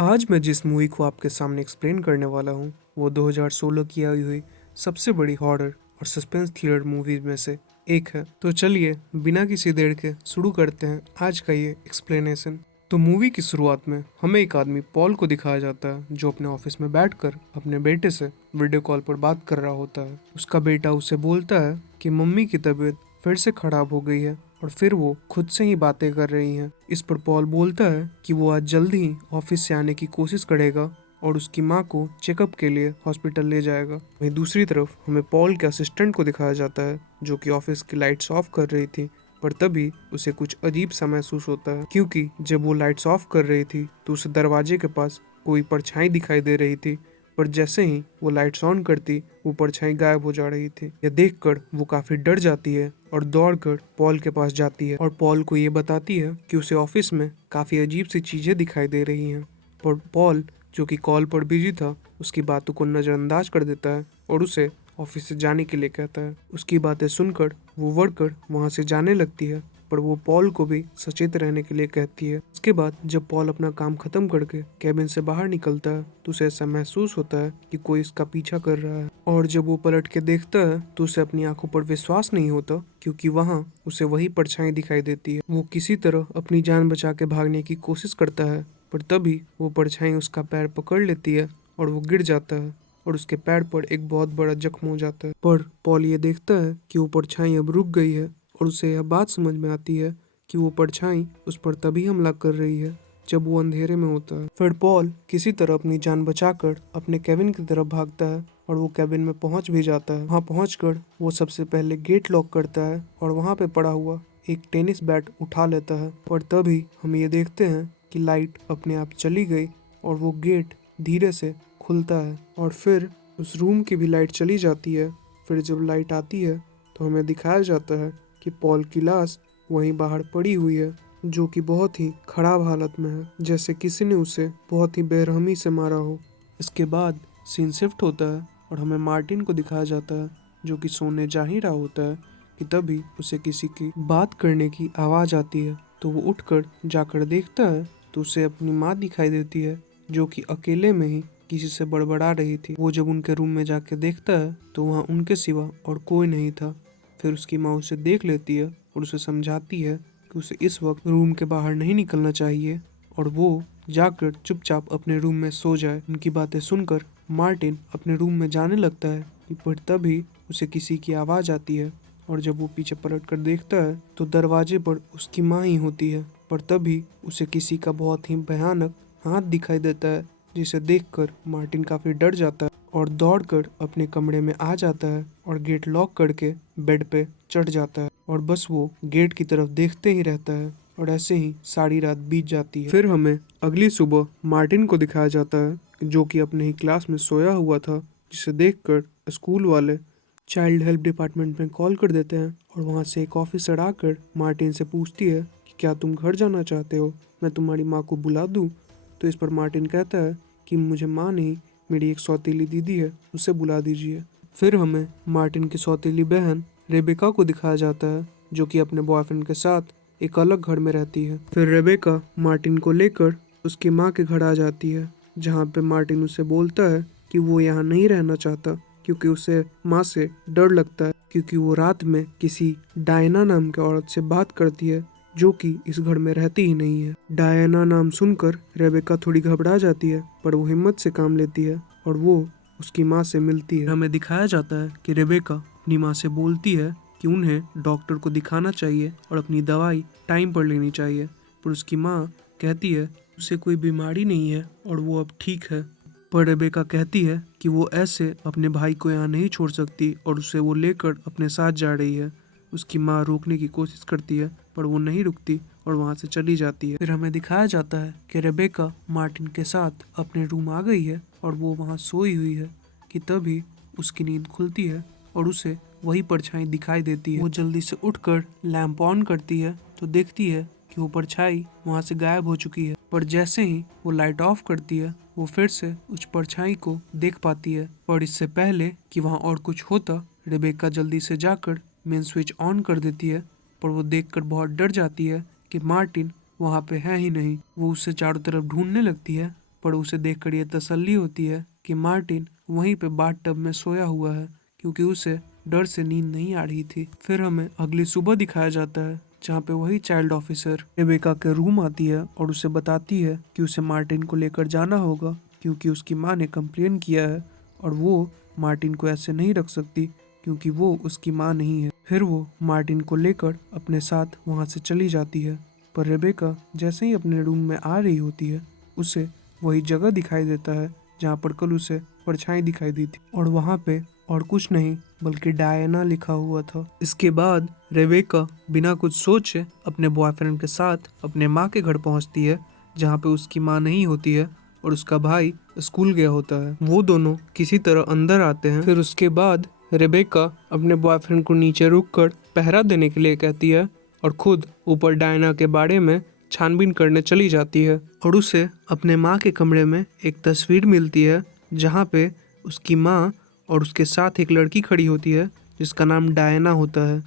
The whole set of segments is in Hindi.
आज मैं जिस मूवी को आपके सामने एक्सप्लेन करने वाला हूँ वो 2016 की आई हुई सबसे बड़ी हॉरर और सस्पेंस थ्रिलर मूवी में से एक है। तो चलिए बिना किसी देर के शुरू करते हैं आज का ये एक्सप्लेनेशन। तो मूवी की शुरुआत में हमें एक आदमी पॉल को दिखाया जाता है जो अपने ऑफिस में बैठकर अपने बेटे से वीडियो कॉल पर बात कर रहा होता है। उसका बेटा उसे बोलता है कि मम्मी की तबीयत फिर से खराब हो गई है और फिर वो खुद से ही बातें कर रही हैं। इस पर पॉल बोलता है कि वो आज जल्द ही ऑफिस से आने की कोशिश करेगा और उसकी माँ को चेकअप के लिए हॉस्पिटल ले जाएगा। वहीं दूसरी तरफ हमें पॉल के असिस्टेंट को दिखाया जाता है जो कि ऑफिस की लाइट्स ऑफ कर रही थी, पर तभी उसे कुछ अजीब सा महसूस होता है क्योंकि जब वो लाइट्स ऑफ कर रही थी तो उसे दरवाजे के पास कोई परछाई दिखाई दे रही थी, पर जैसे ही वो लाइट्स ऑन करती वो परछाई गायब हो जा रही थी। यह देखकर वो काफी डर जाती है और दौड़कर पॉल के पास जाती है और पॉल को ये बताती है कि उसे ऑफिस में काफी अजीब सी चीजें दिखाई दे रही हैं। पर पॉल जो कि कॉल पर बिजी था उसकी बातों को नजरअंदाज कर देता है और उसे ऑफिस से जाने के लिए कहता है। उसकी बातें सुनकर वो वर्कर वहां से जाने लगती है, पर वो पॉल को भी सचेत रहने के लिए कहती है। उसके बाद जब पॉल अपना काम खत्म करके कैबिन से बाहर निकलता है तो उसे ऐसा महसूस होता है कि कोई इसका पीछा कर रहा है, और जब वो पलट के देखता है तो उसे अपनी आंखों पर विश्वास नहीं होता क्योंकि वहाँ उसे वही परछाई दिखाई देती है। वो किसी तरह अपनी जान बचा के भागने की कोशिश करता है, पर तभी वो परछाई उसका पैर पकड़ लेती है और वो गिर जाता है और उसके पैर पर एक बहुत बड़ा जख्म हो जाता है। पर पॉल ये देखता है कि वो परछाई अब रुक गई है और उसे यह बात समझ में आती है कि वो परछाई उस पर तभी हमला कर रही है जब वो अंधेरे में होता है। फिर पॉल किसी तरह अपनी जान बचाकर अपने केबिन की तरफ भागता है और वो केबिन में पहुंच भी जाता है। वहां पहुंचकर वो सबसे पहले गेट लॉक करता है और वहां पे पड़ा हुआ एक टेनिस बैट उठा लेता है, और तभी हम ये देखते हैं कि लाइट अपने आप चली गई और वो गेट धीरे से खुलता है और फिर उस रूम की भी लाइट चली जाती है। फिर जब लाइट आती है तो हमें दिखाया जाता है कि पॉल की लाश वहीं बाहर पड़ी हुई है जो कि बहुत ही खराब हालत में है, जैसे किसी ने उसे बहुत ही बेरहमी से मारा हो। इसके बाद सीन शिफ्ट होता है और हमें मार्टिन को दिखाया जाता है जो कि सोने जा ही रहा होता है कि तभी उसे किसी की बात करने की आवाज़ आती है। तो वो उठकर जाकर देखता है तो उसे अपनी माँ दिखाई देती है जो कि अकेले में ही किसी से बड़बड़ा रही थी। वो जब उनके रूम में जाके देखता है तो वहाँ उनके सिवा और कोई नहीं था। फिर उसकी माँ उसे देख लेती है और उसे समझाती है कि उसे इस वक्त रूम के बाहर नहीं निकलना चाहिए और वो जाकर चुपचाप अपने रूम में सो जाए। उनकी बातें सुनकर मार्टिन अपने रूम में जाने लगता है कि पर तभी उसे किसी की आवाज़ आती है, और जब वो पीछे पलट कर देखता है तो दरवाजे पर उसकी माँ ही होती है। पर तभी उसे किसी का बहुत ही भयानक हाथ दिखाई देता है जिसे देखकर मार्टिन काफी डर जाता है और दौड़कर अपने कमरे में आ जाता है और गेट लॉक करके बेड पे चढ़ जाता है और बस वो गेट की तरफ देखते ही रहता है, और ऐसे ही सारी रात बीत जाती है। फिर हमें अगली सुबह मार्टिन को दिखाया जाता है जो कि अपने ही क्लास में सोया हुआ था, जिसे देखकर स्कूल वाले चाइल्ड हेल्प डिपार्टमेंट में कॉल कर देते हैं और वहाँ से एक ऑफिसर आकर मार्टिन से पूछती है कि क्या तुम घर जाना चाहते हो, मैं तुम्हारी माँ को बुला दूँ। तो इस पर मार्टिन कहता है कि मुझे माँ नहीं, मेरी एक सौतेली दीदी है, उसे बुला दीजिए। फिर हमें मार्टिन की सौतेली बहन रेबेका को दिखाया जाता है जो कि अपने बॉयफ्रेंड के साथ एक अलग घर में रहती है। फिर रेबेका मार्टिन को लेकर उसकी माँ के घर आ जाती है जहाँ पे मार्टिन उसे बोलता है कि वो यहाँ नहीं रहना चाहता क्योंकि उसे माँ से डर लगता है, क्योंकि वो रात में किसी डायना नाम के औरत से बात करती है जो कि इस घर में रहती ही नहीं है। डायना नाम सुनकर रेबेका थोड़ी घबरा जाती है, पर वो हिम्मत से काम लेती है और वो उसकी माँ से मिलती है। हमें दिखाया जाता है कि रेबेका अपनी माँ से बोलती है कि उन्हें डॉक्टर को दिखाना चाहिए और अपनी दवाई टाइम पर लेनी चाहिए, पर उसकी माँ कहती है उसे कोई बीमारी नहीं है और वो अब ठीक है। पर रेबेका कहती है कि वो ऐसे अपने भाई को यहाँ नहीं छोड़ सकती और उसे वो लेकर अपने साथ जा रही है। उसकी माँ रोकने की कोशिश करती है पर वो नहीं रुकती और वहाँ से चली जाती है। फिर हमें दिखाया जाता है कि रेबेका मार्टिन के साथ अपने रूम आ गई है और वो वहाँ सोई हुई है कि तभी उसकी नींद खुलती है और उसे वही परछाई दिखाई देती है। वो जल्दी से उठकर लैंप ऑन करती है तो देखती है कि वो परछाई वहाँ से गायब हो चुकी है, पर जैसे ही वो लाइट ऑफ करती है वो फिर से उस परछाई को देख पाती है। पर इससे पहले कि वहाँ और कुछ होता, रेबेका जल्दी से जाकर मेन स्विच ऑन कर देती है, पर वो देखकर बहुत डर जाती है कि मार्टिन वहाँ पे है ही नहीं। वो उससे चारों तरफ ढूंढने लगती है पर उसे देखकर ये तसल्ली होती है कि मार्टिन वहीं पे बाथटब में सोया हुआ है, क्योंकि उसे डर से नींद नहीं आ रही थी। फिर हमें अगली सुबह दिखाया जाता है, जहाँ पे वही चाइल्ड ऑफिसर रेबेका के रूम आती है और उसे बताती है कि उसे मार्टिन को लेकर जाना होगा, क्योंकि उसकी माँ ने कंप्लेन किया है और वो मार्टिन को ऐसे नहीं रख सकती, क्योंकि वो उसकी माँ नहीं है। फिर वो मार्टिन को लेकर अपने साथ वहाँ से चली जाती है, पर रेबेका जैसे ही अपने रूम में आ रही होती है, उसे वही जगह दिखाई देता है जहाँ पर कल उसे परछाई दिखाई दी थी, और वहाँ पे और कुछ नहीं बल्कि डायना लिखा हुआ था। इसके बाद रेबेका बिना कुछ सोचे अपने बॉयफ्रेंड के साथ अपने माँ के घर पहुँचती है, जहाँ पे उसकी माँ नहीं होती है और उसका भाई स्कूल गया होता है। वो दोनों किसी तरह अंदर आते हैं। फिर उसके बाद रेबेका अपने बॉयफ्रेंड को नीचे रुककर पहरा देने के लिए कहती है और खुद ऊपर डायना के बारे में छानबीन करने चली जाती है, और उसे अपने माँ के कमरे में एक तस्वीर मिलती है जहाँ पे उसकी माँ और उसके साथ एक लड़की खड़ी होती है जिसका नाम डायना होता है।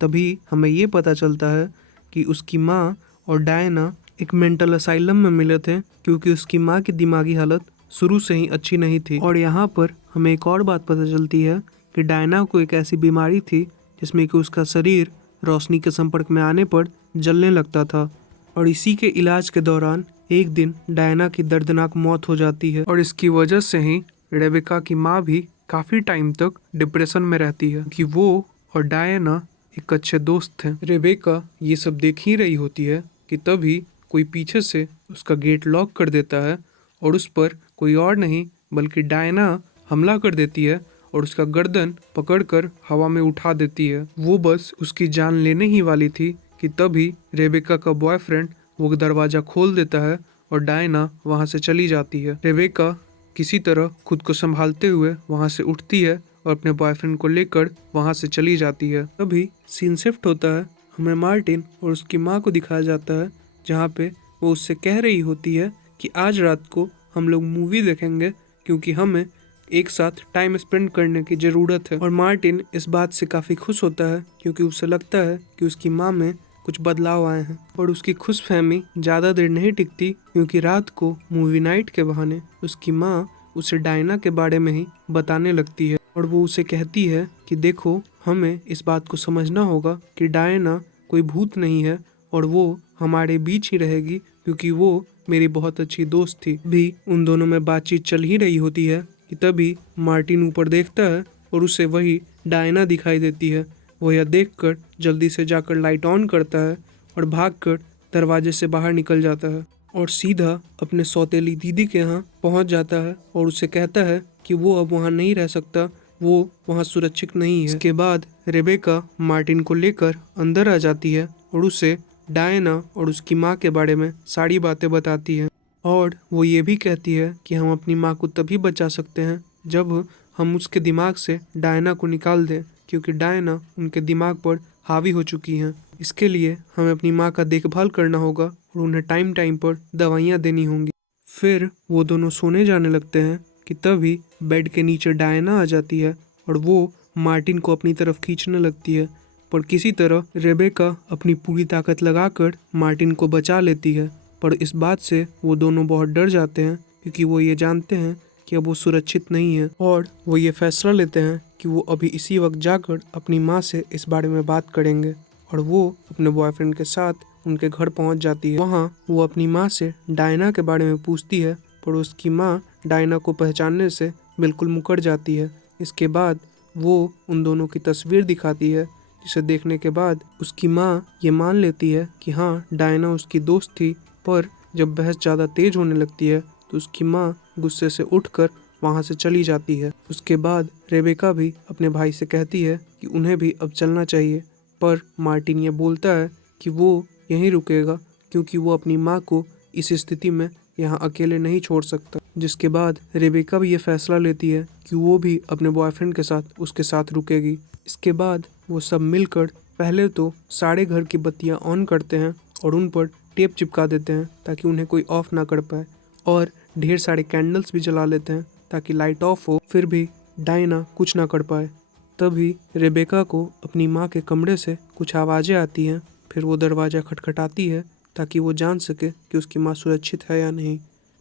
तभी हमें ये पता चलता है कि उसकी माँ और डायना एक मेंटल असाइलम में मिले थे, क्योंकि उसकी माँ की दिमागी हालत शुरू से ही अच्छी नहीं थी। और यहाँ पर हमें एक और बात पता चलती है कि डायना को एक ऐसी बीमारी थी जिसमें कि उसका शरीर रोशनी के संपर्क में आने पर जलने लगता था, और इसी के इलाज के दौरान एक दिन डायना की दर्दनाक मौत हो जाती है, और इसकी वजह से ही रेबेका की माँ भी काफी टाइम तक डिप्रेशन में रहती है, कि वो और डायना एक अच्छे दोस्त थे। रेबेका ये सब देख ही रही होती है कि तभी कोई पीछे से उसका गेट लॉक कर देता है, और उस पर कोई और नहीं बल्कि डायना हमला कर देती है और उसका गर्दन पकड़कर हवा में उठा देती है। वो बस उसकी जान लेने ही वाली थी कि तभी रेबेका का बॉयफ्रेंड वो दरवाज़ा खोल देता है और डायना वहाँ से चली जाती है। रेबेका किसी तरह खुद को संभालते हुए वहाँ से उठती है और अपने बॉयफ्रेंड को लेकर वहाँ से चली जाती है। तभी सीन शिफ्ट होता है, हमें मार्टिन और उसकी माँ को दिखाया जाता है, जहाँ पे वो उससे कह रही होती है कि आज रात को हम लोग मूवी देखेंगे, क्योंकि हमें एक साथ टाइम स्पेंड करने की ज़रूरत है। और मार्टिन इस बात से काफ़ी खुश होता है, क्योंकि उसे लगता है कि उसकी माँ में कुछ बदलाव आए हैं। और उसकी खुशफहमी ज़्यादा देर नहीं टिकती, क्योंकि रात को मूवी नाइट के बहाने उसकी माँ उसे डायना के बारे में ही बताने लगती है, और वो उसे कहती है कि देखो, हमें इस बात को समझना होगा कि डायना कोई भूत नहीं है और वो हमारे बीच ही रहेगी, क्योंकि वो मेरी बहुत अच्छी दोस्त थी। भी उन दोनों में बातचीत चल ही रही होती है कि तभी मार्टिन ऊपर देखता है और उसे वही डायना दिखाई देती है। वो यह देखकर जल्दी से जाकर लाइट ऑन करता है और भागकर दरवाजे से बाहर निकल जाता है और सीधा अपने सौतेली दीदी के यहाँ पहुँच जाता है और उसे कहता है कि वो अब वहाँ नहीं रह सकता, वो वहाँ सुरक्षित नहीं है। इसके बाद रेबेका मार्टिन को लेकर अंदर आ जाती है और उसे डायना और उसकी माँ के बारे में सारी बातें बताती है, और वो ये भी कहती है कि हम अपनी माँ को तभी बचा सकते हैं जब हम उसके दिमाग से डायना को निकाल दें, क्योंकि डायना उनके दिमाग पर हावी हो चुकी हैं। इसके लिए हमें अपनी माँ का देखभाल करना होगा और उन्हें टाइम टाइम पर दवाइयाँ देनी होंगी। फिर वो दोनों सोने जाने लगते हैं कि तभी बेड के नीचे डायना आ जाती है और वो मार्टिन को अपनी तरफ खींचने लगती है, पर किसी तरह रेबेका अपनी पूरी ताकत लगाकर मार्टिन को बचा लेती है। पर इस बात से वो दोनों बहुत डर जाते हैं, क्योंकि वो ये जानते हैं कि अब वो सुरक्षित नहीं है, और वो ये फैसला लेते हैं कि वो अभी इसी वक्त जाकर अपनी माँ से इस बारे में बात करेंगे। और वो अपने बॉयफ्रेंड के साथ उनके घर पहुंच जाती है। वहाँ वो अपनी माँ से डायना के बारे में पूछती है, पर उसकी माँ डायना को पहचानने से बिल्कुल मुकर जाती है। इसके बाद वो उन दोनों की तस्वीर दिखाती है, जिसे देखने के बाद उसकी माँ ये मान लेती है कि हाँ, डायना उसकी दोस्त थी। पर जब बहस ज़्यादा तेज होने लगती है तो उसकी माँ गुस्से से उठकर वहाँ से चली जाती है। उसके बाद रेबेका भी अपने भाई से कहती है कि उन्हें भी अब चलना चाहिए, पर मार्टिन ये बोलता है कि वो यहीं रुकेगा, क्योंकि वो अपनी माँ को इस स्थिति में यहाँ अकेले नहीं छोड़ सकता। जिसके बाद रेबेका भी ये फैसला लेती है कि वो भी अपने बॉयफ्रेंड के साथ उसके साथ रुकेगी। इसके बाद वो सब मिलकर पहले तो सारे घर की बत्तियाँ ऑन करते हैं और उन पर टेप चिपका देते हैं ताकि उन्हें कोई ऑफ ना कर पाए, और ढेर सारे कैंडल्स भी जला लेते हैं ताकि लाइट ऑफ हो, फिर भी डायना कुछ ना कर पाए। तभी रेबेका को अपनी माँ के कमरे से कुछ आवाज़ें आती हैं। फिर वो दरवाज़ा खटखटाती है ताकि वो जान सके कि उसकी माँ सुरक्षित है या नहीं।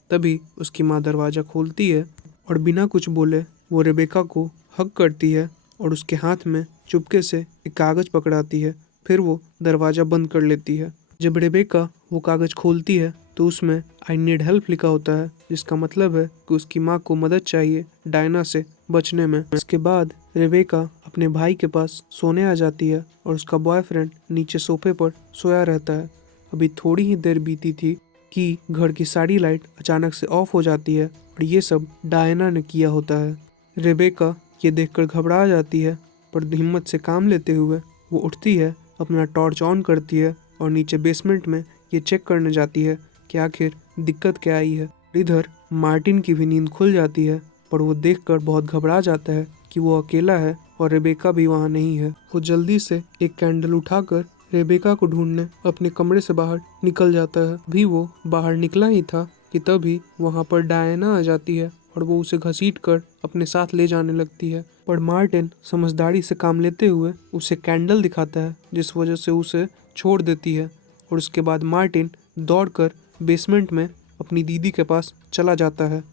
तभी उसकी माँ दरवाज़ा खोलती है और बिना कुछ बोले वो रेबेका को हग करती है और उसके हाथ में चुपके से एक कागज़ पकड़ाती है। फिर वो दरवाज़ा बंद कर लेती है। जब रेबेका वो कागज़ खोलती है तो उसमें आई नीड हेल्प लिखा होता है, जिसका मतलब है कि उसकी माँ को मदद चाहिए डायना से बचने में। इसके बाद रेबेका अपने भाई के पास सोने आ जाती है और उसका बॉयफ्रेंड नीचे सोफे पर सोया रहता है। अभी थोड़ी ही देर बीती थी कि घर की सारी लाइट अचानक से ऑफ हो जाती है और ये सब डायना ने किया होता है। रेबेका ये देखकर घबरा जाती है, पर हिम्मत से काम लेते हुए वो उठती है, अपना टॉर्च ऑन करती है और नीचे बेसमेंट में ये चेक करने जाती है कि आखिर दिक्कत क्या आई है। इधर मार्टिन की भी नींद खुल जाती है, पर वो देखकर बहुत घबरा जाता है कि वो अकेला है और रेबेका भी वहाँ नहीं है। वो जल्दी से एक कैंडल उठाकर रेबेका को ढूंढने अपने कमरे से बाहर निकल जाता है। भी वो बाहर निकला ही था कि तभी वहाँ पर डायना आ जाती है और वो उसे घसीट कर अपने साथ ले जाने लगती है। पर मार्टिन समझदारी से काम लेते हुए उसे कैंडल दिखाता है, जिस वजह से उसे छोड़ देती है। और उसके बाद मार्टिन दौड़कर बेसमेंट में अपनी दीदी के पास चला जाता है,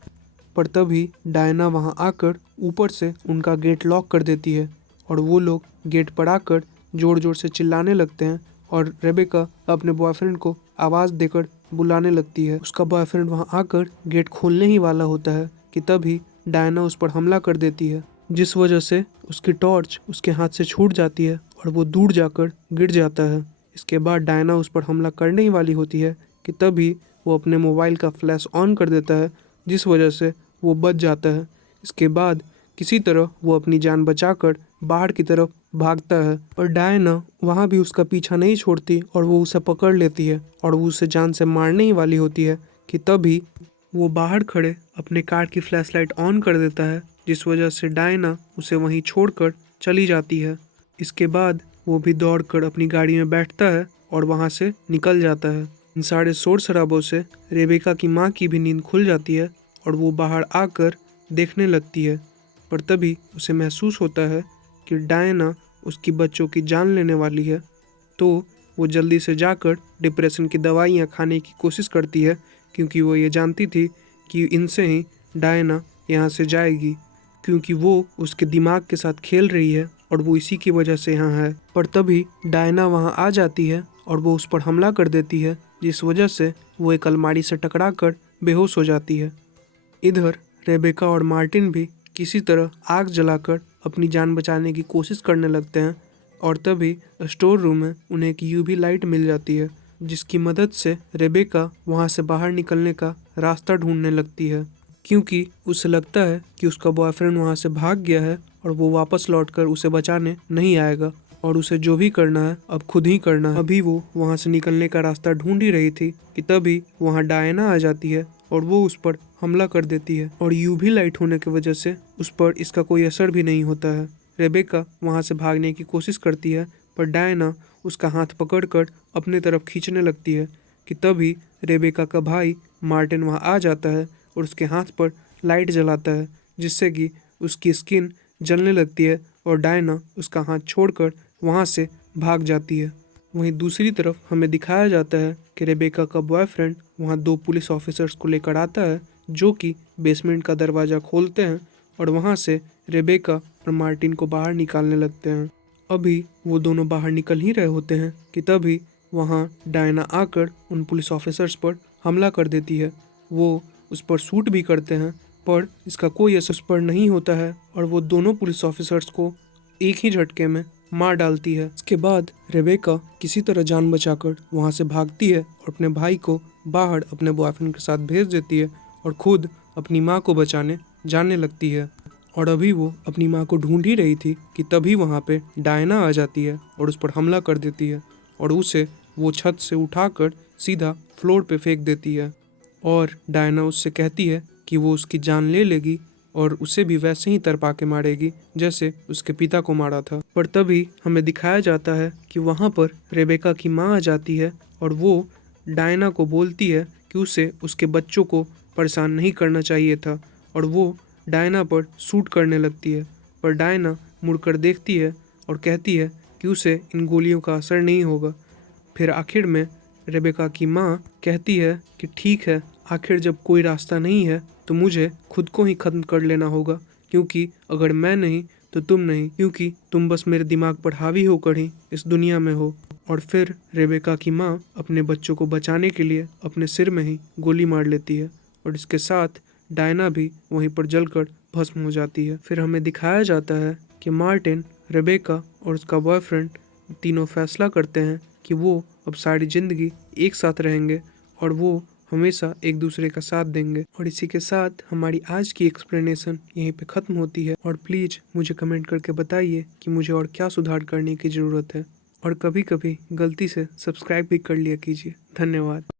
पर तभी डायना वहां आकर ऊपर से उनका गेट लॉक कर देती है और वो लोग गेट पर आकर जोर जोर से चिल्लाने लगते हैं और रेबेका अपने बॉयफ्रेंड को आवाज़ देकर बुलाने लगती है। उसका बॉयफ्रेंड वहां आकर गेट खोलने ही वाला होता है कि तभी डायना उस पर हमला कर देती है, जिस वजह से उसकी टॉर्च उसके हाथ से छूट जाती है और वो दूर जाकर गिर जाता है। इसके बाद डायना उस पर हमला करने ही वाली होती है कि तभी वो अपने मोबाइल का फ्लैश ऑन कर देता है, जिस वजह से वो बच जाता है। इसके बाद किसी तरह वो अपनी जान बचाकर बाहर की तरफ भागता है, पर डायना वहाँ भी उसका पीछा नहीं छोड़ती और वो उसे पकड़ लेती है और वो उसे जान से मारने ही वाली होती है कि तभी वो बाहर खड़े अपने कार की फ्लैशलाइट ऑन कर देता है, जिस वजह से डायना उसे वहीं छोड़कर चली जाती है। इसके बाद वो भी दौड़कर अपनी गाड़ी में बैठता है और वहाँ से निकल जाता है। इन सारे शोर शराबों से रेबेका की माँ की भी नींद खुल जाती है और वो बाहर आकर देखने लगती है, पर तभी उसे महसूस होता है कि डायना उसकी बच्चों की जान लेने वाली है। तो वो जल्दी से जाकर डिप्रेशन की दवाइयाँ खाने की कोशिश करती है, क्योंकि वो ये जानती थी कि इनसे ही डायना यहाँ से जाएगी, क्योंकि वो उसके दिमाग के साथ खेल रही है और वो इसी की वजह से यहाँ है। पर तभी डायना वहाँ आ जाती है और वो उस पर हमला कर देती है, जिस वजह से वो एक अलमारी से टकरा कर बेहोश हो जाती है। इधर रेबेका और मार्टिन भी किसी तरह आग जलाकर अपनी जान बचाने की कोशिश करने लगते हैं और तभी स्टोर रूम में उन्हें एक यूवी लाइट मिल जाती है, जिसकी मदद से रेबेका वहां से बाहर निकलने का रास्ता ढूंढने लगती है, क्योंकि उसे लगता है कि उसका बॉयफ्रेंड वहां से भाग गया है और वो वापस लौटकर उसे बचाने नहीं आएगा और उसे जो भी करना है अब खुद ही करना है। अभी वो वहां से निकलने का रास्ता ढूंढ ही रही थी कि तभी वहां डायना आ जाती है और वो उस पर हमला कर देती है और यूवी लाइट होने की वजह से उस पर इसका कोई असर भी नहीं होता है। रेबेका वहां से भागने की कोशिश करती है, पर डायना उसका हाथ पकड़कर अपने तरफ खींचने लगती है कि तभी रेबेका का भाई मार्टिन वहां आ जाता है और उसके हाथ पर लाइट जलाता है, जिससे कि उसकी स्किन जलने लगती है और डायना उसका हाथ छोड़कर वहां से भाग जाती है। वहीं दूसरी तरफ हमें दिखाया जाता है कि रेबेका का बॉयफ्रेंड वहां दो पुलिस ऑफिसर्स को लेकर आता है, जो कि बेसमेंट का दरवाज़ा खोलते हैं और वहां से रेबेका और मार्टिन को बाहर निकालने लगते हैं। अभी वो दोनों बाहर निकल ही रहे होते हैं कि तभी वहां डायना आकर उन पुलिस ऑफिसर्स पर हमला कर देती है। वो उस पर शूट भी करते हैं, पर इसका कोई असर उस पर नहीं होता है और वो दोनों पुलिस ऑफिसर्स को एक ही झटके में मार डालती है। इसके बाद रेबेका किसी तरह जान बचाकर वहां से भागती है और अपने भाई को बाहर अपने बॉयफ्रेंड के साथ भेज देती है और खुद अपनी माँ को बचाने जाने लगती है। और अभी वो अपनी माँ को ढूंढ ही रही थी कि तभी वहाँ पे डायना आ जाती है और उस पर हमला कर देती है और उसे वो छत से उठाकर सीधा फ्लोर पे फेंक देती है। और डायना उससे कहती है कि वो उसकी जान ले लेगी और उसे भी वैसे ही तरपा के मारेगी जैसे उसके पिता को मारा था। पर तभी हमें दिखाया जाता है कि वहाँ पर रेबेका की माँ आ जाती है और वो डायना को बोलती है कि उसे उसके बच्चों को परेशान नहीं करना चाहिए था और वो डायना पर शूट करने लगती है। पर डायना मुड़कर देखती है और कहती है कि उसे इन गोलियों का असर नहीं होगा। फिर आखिर में रेबेका की माँ कहती है कि ठीक है, आखिर जब कोई रास्ता नहीं है तो मुझे खुद को ही खत्म कर लेना होगा, क्योंकि अगर मैं नहीं तो तुम नहीं, क्योंकि तुम बस मेरे दिमाग पर हावी होकर ही इस दुनिया में हो। और फिर रेबेका की माँ अपने बच्चों को बचाने के लिए अपने सिर में ही गोली मार लेती है और इसके साथ डायना भी वहीं पर जलकर भस्म हो जाती है। फिर हमें दिखाया जाता है कि मार्टिन, रेबेका और उसका बॉयफ्रेंड तीनों फैसला करते हैं कि वो अब सारी जिंदगी एक साथ रहेंगे और वो हमेशा एक दूसरे का साथ देंगे। और इसी के साथ हमारी आज की एक्सप्लेनेशन यहीं पे ख़त्म होती है। और प्लीज़ मुझे कमेंट करके बताइए कि मुझे और क्या सुधार करने की ज़रूरत है। और कभी कभी गलती से सब्सक्राइब भी कर लिया कीजिए। धन्यवाद।